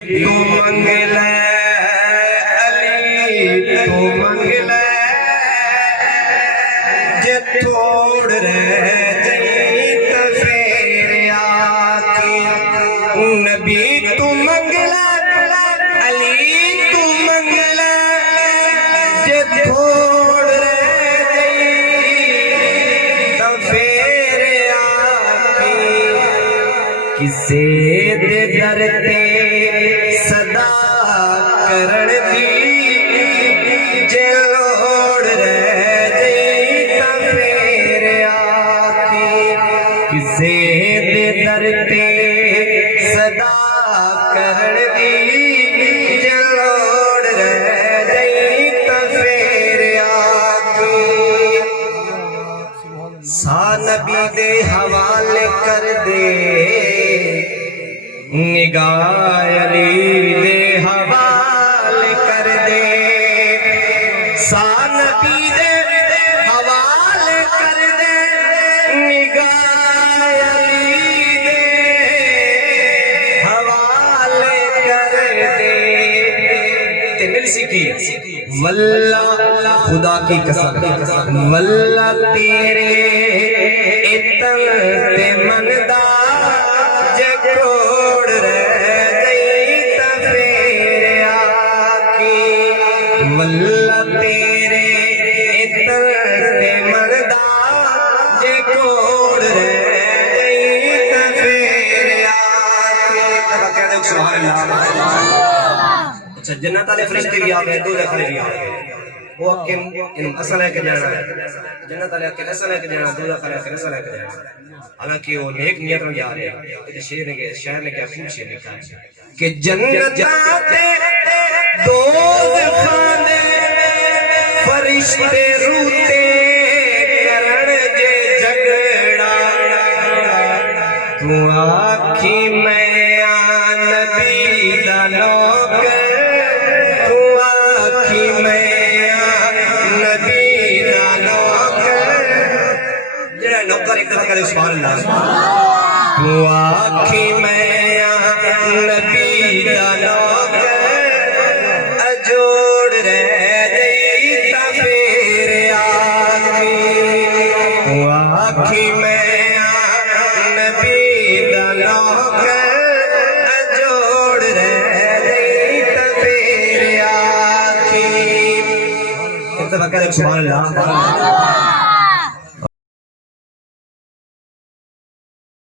تو منگل علی تو منگل جے تھوڑ رہ جئی تے پھر آکھی نبی تو منگل علی تو منگل جے تھوڑ رہ جئی تے پھر آکھی کسے دے در تے صدا کرن دی جے لوڑ رہ جئی تے پھر آکھی کسے دے در تے صدا کرن دی جے لوڑ رہ جئی تے پھر آکھی سا نبی دے حوالے کر دے نگاہ علی دے حوالے کر دے سا نبی دے حوالے کر دے نگاہ علی دے حوالے کر دے تے مل سکی واللہ خدا کی قسم واللہ تیرے اتن تے مندہ جگوڑ رہ گئی تے پھر آکھی واللہ تیرے اتن تے مندہ جگوڑ رہ گئی تے پھر آکھی کہہ دے سبحان اللہ اچھا جنت والے فرشتے بھی آ گئے دو کھڑے بھی آ گئے وہ ان اصل ہے کہ جانا جنت والے کہ اصل ہے کہ جانا دو کھڑے کہ اصل ہے کہ جانا حالانکہ وہ نیک نیت میں جا رہے ہیں شیر نے کہ شاعر نے کیا پوچھے لکھا کہ جنت جاتے دو خانے فرشتے روتے کرن جے جھگڑا تو آکھی میں نبی دا نوکر تو آکھی میں نبی دا نوکر جڑا نوکر ایک دفعہ کہے سبحان اللہ تو آکھی میں نبی دا نوکر اجوڑ رہ جئی تے پھر آکھی تو آکھی میں نبی دا نوکر اجوڑ رہ جئی تے پھر آکھی ایک دفعہ کہے سبحان اللہ